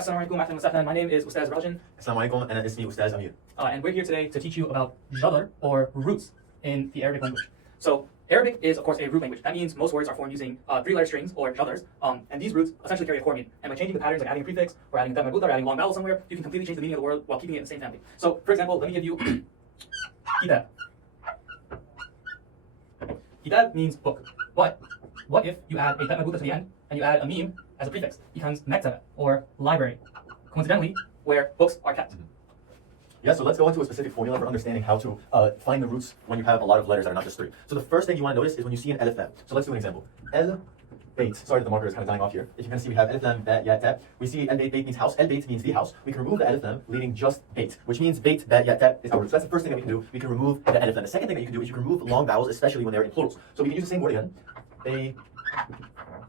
Assalamualaikum warahmatullahi wabarakatuh. My name is Ustaz Rajan. Assalamualaikum, and it's me, Ustaz Amir. And we're here today to teach you about jadar or roots in the Arabic language. So Arabic is, of course, a root language. That means most words are formed using three-letter strings or jadars. And these roots essentially carry a core meaning. And by changing the patterns, like adding a prefix or adding a dam marbuta or adding a long vowel somewhere, you can completely change the meaning of the word while keeping it in the same family. So, for example, let me give you kitab. Kitab means book. But what if you add a dam marbuta to the end and you add a meme as a prefix? It becomes maktaba or library. Coincidentally, where books are kept. Yeah, so let's go into a specific formula for understanding how to find the roots when you have a lot of letters that are not just three. So the first thing you want to notice is when you see an alif lam. So let's do an example. El bait. Sorry that the marker is kind of dying off here. If you can see, we have alif lam, ba, ya, ta. We see el bait, bait means house. El bait means the house. We can remove the alif lam, leaving just bait, which means bait, ba, ya, ta is our root. So that's the first thing that we can do. We can remove the alif lam. The second thing that you can do is you can remove long vowels, especially when they're in plurals. So we can use the same word again.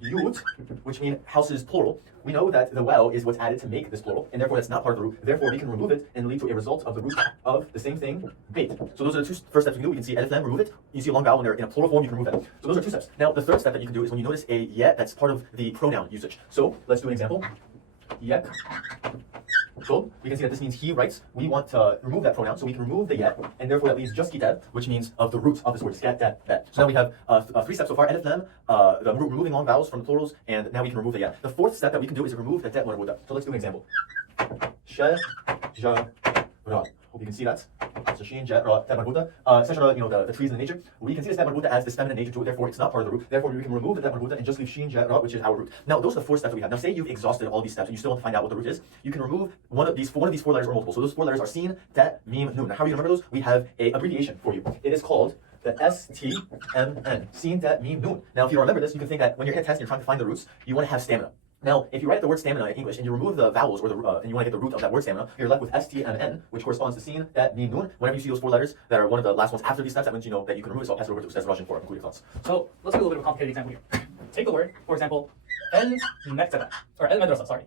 Yut, which means houses plural. We know that the well is what's added to make this plural, and therefore that's not part of the root. Therefore, we can remove it and lead to a result of the root of the same thing, bait. So those are the two first steps we can do. We can see alif lam, remove it. You see a long vowel when they're in a plural form, you can remove that. So those are two steps. Now, the third step that you can do is when you notice a yet, that's part of the pronoun usage. So let's do an example. Yek. So we can see that this means he writes. We want to remove that pronoun, so we can remove the yet, and therefore that leaves just kitab, which means of the root of this word, skat, dat, that. So now we have three steps so far: alif lam, removing long vowels from the plurals, and now we can remove the yet. The fourth step that we can do is remove the dat marbuta. So let's do an example. Sha, ja, ra. Hope you can see that. So shin, ja, ra, dat marbuta. Essentially, the trees in nature. We can see this dat marbuta as this feminine nature to it. Therefore, it's not part of the root. Therefore, we can remove the dat marbuta and just leave shin, ja, ra, which is our root. Now, those are the four steps that we have. Now, say you've exhausted all these steps and you still want to find out what the root is. You can remove one of these four letters or multiple. So those four letters are sin, ta, mim, nun. Now, how do you remember those? We have an abbreviation for you. It is called the STMN. Sin, ta, mim, nun. Now, if you don't remember this, you can think that when you're in a test and you're trying to find the roots, you want to have stamina. Now, if you write the word stamina in English and you remove the vowels or and you want to get the root of that word stamina, you're left with STMN, which corresponds to sin, that, mim, nun. Whenever you see those four letters that are one of the last ones after these steps, that means you know that you can remove it. So I'll pass it over to Ustaz Rajan for concluding thoughts. So let's do a little bit of a complicated example here. Take the word, for example, el maktaba, or el madrasa, sorry.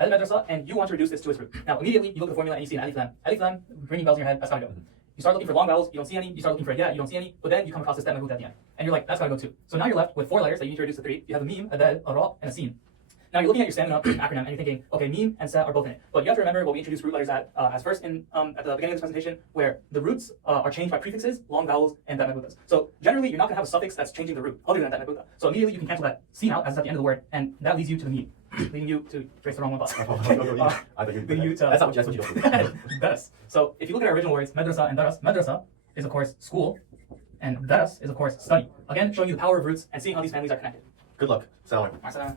El madrasa, and you want to reduce this to its root. Now, immediately you look at the formula and you see an alif lam. Alif lam, ringing bells in your head, that's gotta go. You start looking for long vowels, you don't see any. You start looking for a yeah, you don't see any. But then you come across this dam marbuta at the end, and you're like, that's gotta go too. So now you're left with four letters that you need to reduce to three. You have a meme, a dal, a ra, and a sin. Now you're looking at your stamina acronym and you're thinking, okay, meme and sa are both in it. But you have to remember what we introduced root letters as first at the beginning of this presentation, where the roots are changed by prefixes, long vowels, and dam marbutas. So generally, you're not gonna have a suffix that's changing the root other than dam marbuta. So immediately you can cancel that sin out as it's at the end of the word, and that leads you to the meme, leading you to trace the wrong one. Leading you to that's what you don't do. daras. So if you look at our original words, madrasa and daras, madrasa is of course school, and daras is of course study. Again, showing you the power of roots and seeing how these families are connected. Good luck. Salam. Assalamu alaikum.